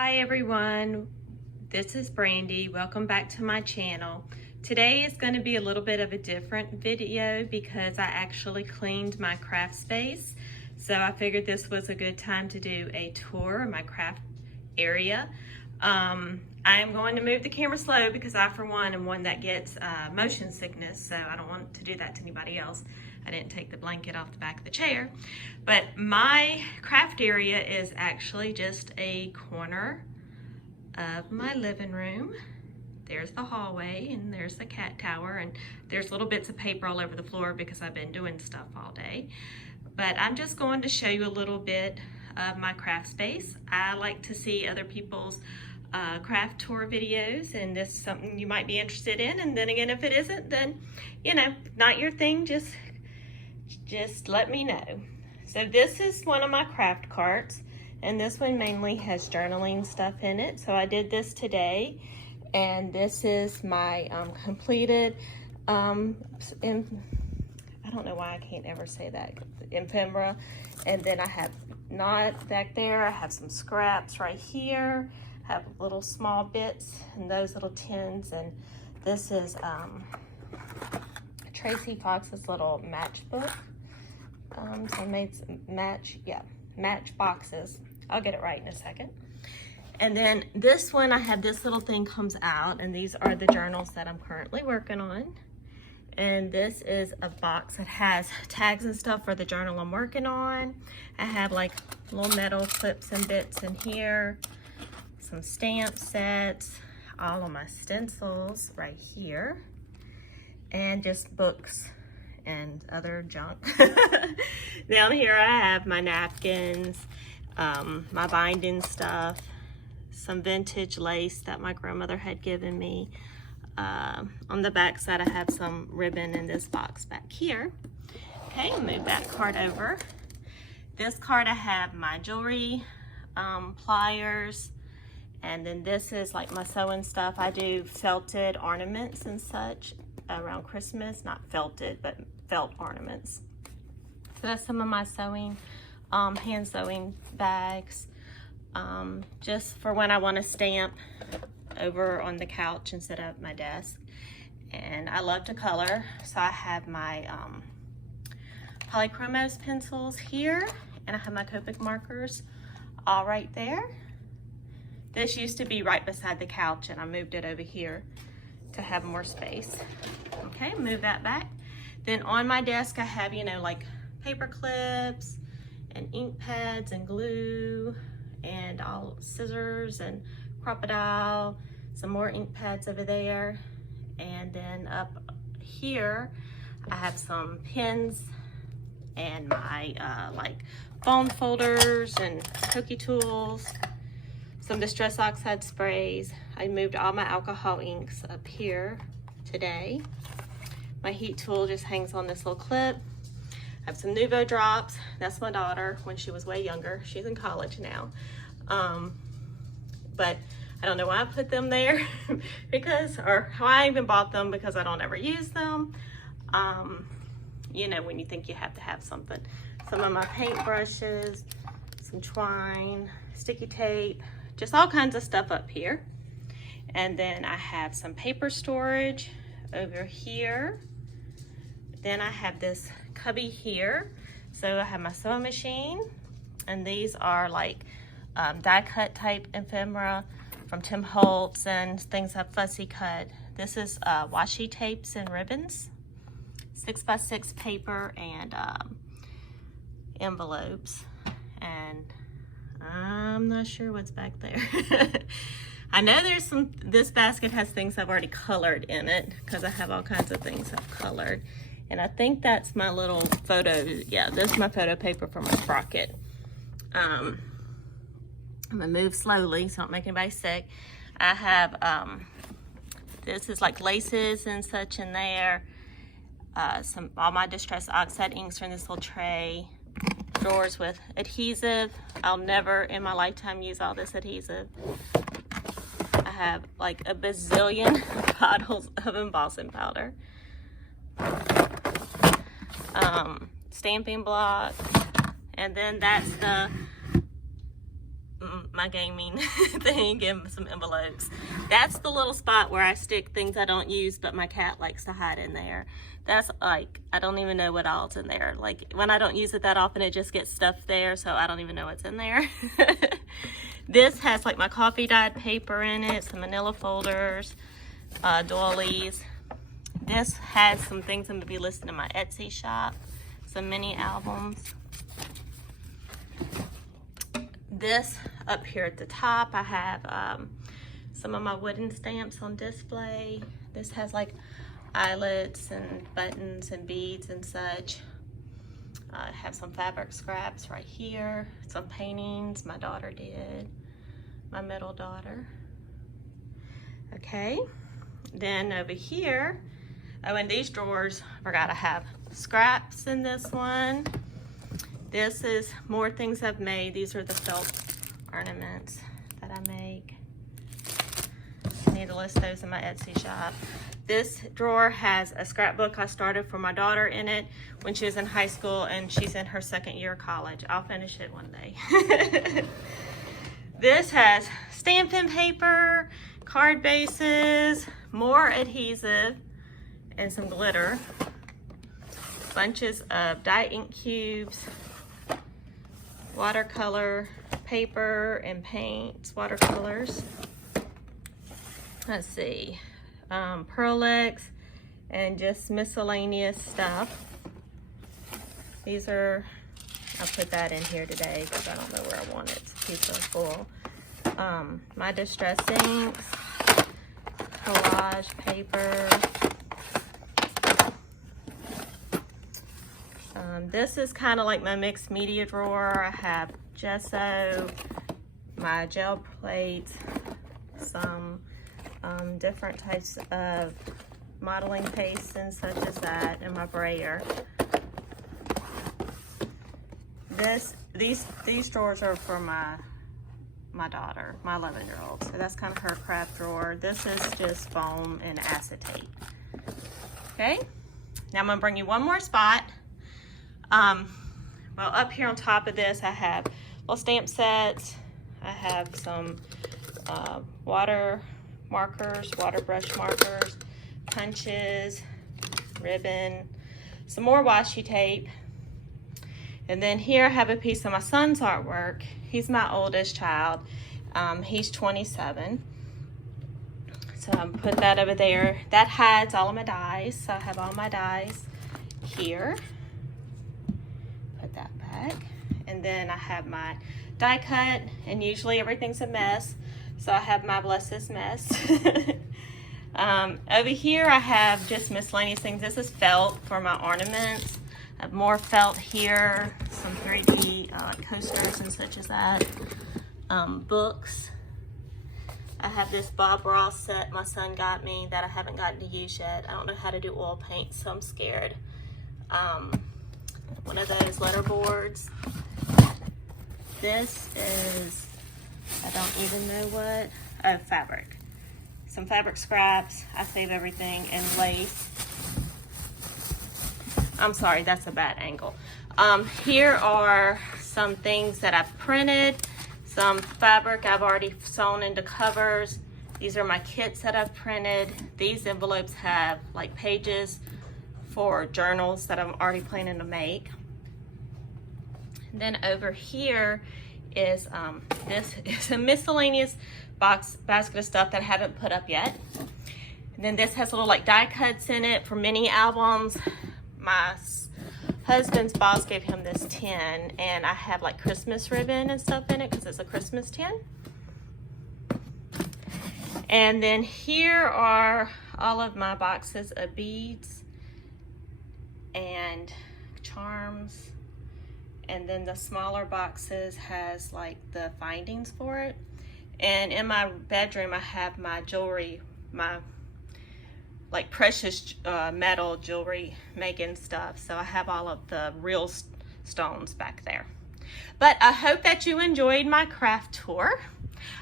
Hi everyone, this is Brandy. Welcome back to my channel. Today is going to be a little bit of a different video because I actually cleaned my craft space. So I figured this was a good time to do a tour of my craft area. I am going to move the camera slow because I, for one, am one that gets motion sickness, so I don't want to do that to anybody else. I didn't take the blanket off the back of the chair. But my craft area is actually just a corner of my living room. There's the hallway and there's the cat tower, and there's little bits of paper all over the floor because I've been doing stuff all day. But I'm just going to show you a little bit of my craft space. I like to see other people's craft tour videos, and this is something you might be interested in. And then again, if it isn't, then you know, not your thing, just let me know. So this is one of my craft carts, and this one mainly has journaling stuff in it. So I did this today, and this is my completed I don't know why I can't ever say that, ephemera. And then I have knots back there. I have some scraps right here. I have little small bits and those little tins. And this is Tracy Fox's little matchbook. So I made some match boxes. I'll get it right in a second. And then this one, I have this little thing comes out, and these are the journals that I'm currently working on. And this is a box that has tags and stuff for the journal I'm working on. I have like little metal clips and bits in here, some stamp sets, all of my stencils right here, and just books and other junk. Down here I have my napkins, my binding stuff, some vintage lace that my grandmother had given me. On the back side I have some ribbon in this box back here. Okay, move that card over. This card I have my jewelry, pliers, and then this is like my sewing stuff. I do felted ornaments and such around Christmas, not felted, but felt ornaments. So that's some of my sewing, hand sewing bags, just for when I want to stamp over on the couch instead of my desk. And I love to color, so I have my Polychromos pencils here, and I have my Copic markers all right there. This used to be right beside the couch, and I moved it over here to have more space. Okay, move that back. Then on my desk I have, you know, like paper clips and ink pads and glue and all scissors and Crop-A-Dile, some more ink pads over there. And then up here I have some pens and my like foam folders and cookie tools, some Distress Oxide sprays. I moved all my alcohol inks up here today. My heat tool just hangs on this little clip. I have some Nuvo drops. That's my daughter when she was way younger. She's in college now. But I don't know why I put them there or how I even bought them, because I don't ever use them. You know, when you think you have to have something. Some of my paint brushes, some twine, sticky tape, just all kinds of stuff up here. And then I have some paper storage over here. Then I have this cubby here. So I have my sewing machine, and these are like die cut type ephemera from Tim Holtz and things I've fussy cut. This is washi tapes and ribbons, 6x6 paper, and envelopes. And I'm not sure what's back there. I know there's some, this basket has things I've already colored in it because I have all kinds of things I've colored. And I think that's my little photo. Yeah, this is my photo paper for my sprocket. I'm gonna move slowly so I don't make anybody sick. I have, this is like laces and such in there. All my Distress Oxide inks are in this little tray. Drawers with adhesive. I'll never in my lifetime use all this adhesive. I have like a bazillion bottles of embossing powder. Stamping block, and then that's the my gaming thing and some envelopes. That's the little spot where I stick things I don't use, but my cat likes to hide in there. That's like, I don't even know what all's in there. Like when I don't use it that often, it just gets stuffed there, so I don't even know what's in there. This has like my coffee dyed paper in it, some manila folders, doilies. This has some things I'm gonna be listing in my Etsy shop, some mini albums. This up here at the top, I have some of my wooden stamps on display. This has like eyelets and buttons and beads and such. I have some fabric scraps right here, some paintings my daughter did, my middle daughter. Okay, then over here, oh, in these drawers, I forgot I have scraps in this one. This is more things I've made. These are the felt ornaments that I make. I need to list those in my Etsy shop. This drawer has a scrapbook I started for my daughter in it when she was in high school, and she's in her second year of college. I'll finish it one day. This has stamping paper, card bases, more adhesive, and some glitter. Bunches of dye ink cubes, watercolor paper and paints, watercolors. Let's see, Pearlex and just miscellaneous stuff. These are, I'll put that in here today because I don't know where I want it to keep it full. My distress inks, collage paper. This is kind of like my mixed media drawer. I have gesso, my gel plates, some different types of modeling pastes and such as that, and my brayer. These drawers are for my daughter, my 11-year-old. So that's kind of her craft drawer. This is just foam and acetate. Okay, now I'm gonna bring you one more spot. Well, up here on top of this, I have little stamp sets. I have some water markers, water brush markers, punches, ribbon, some more washi tape. And then here I have a piece of my son's artwork. He's my oldest child. He's 27. So I'm put that over there. That hides all of my dies. So I have all my dies here. Put that back. And then I have my die cut, and usually everything's a mess. So I have my Bless This Mess. Over here I have just miscellaneous things. This is felt for my ornaments. I have more felt here, some 3D coasters and such as that. Books. I have this Bob Ross set my son got me that I haven't gotten to use yet. I don't know how to do oil paint, so I'm scared. One of those letter boards. This is, I don't even know what. Oh, fabric. Some fabric scraps. I save everything in lace. I'm sorry, that's a bad angle. Here are some things that I've printed. Some fabric I've already sewn into covers. These are my kits that I've printed. These envelopes have like pages for journals that I'm already planning to make. And then over here is this is a miscellaneous basket of stuff that I haven't put up yet. And then this has little like die cuts in it for mini albums. My husband's boss gave him this tin, and I have like Christmas ribbon and stuff in it because it's a Christmas tin. And then here are all of my boxes of beads and charms. And then the smaller boxes has like the findings for it. And in my bedroom, I have my jewelry, my like precious metal jewelry making stuff. So I have all of the real stones back there. But I hope that you enjoyed my craft tour.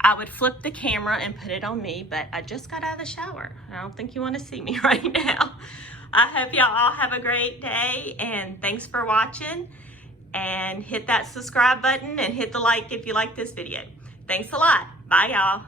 I would flip the camera and put it on me, but I just got out of the shower. I don't think you want to see me right now. I hope y'all all have a great day, and thanks for watching. And hit that subscribe button and hit the like if you like this video. Thanks a lot. Bye, y'all.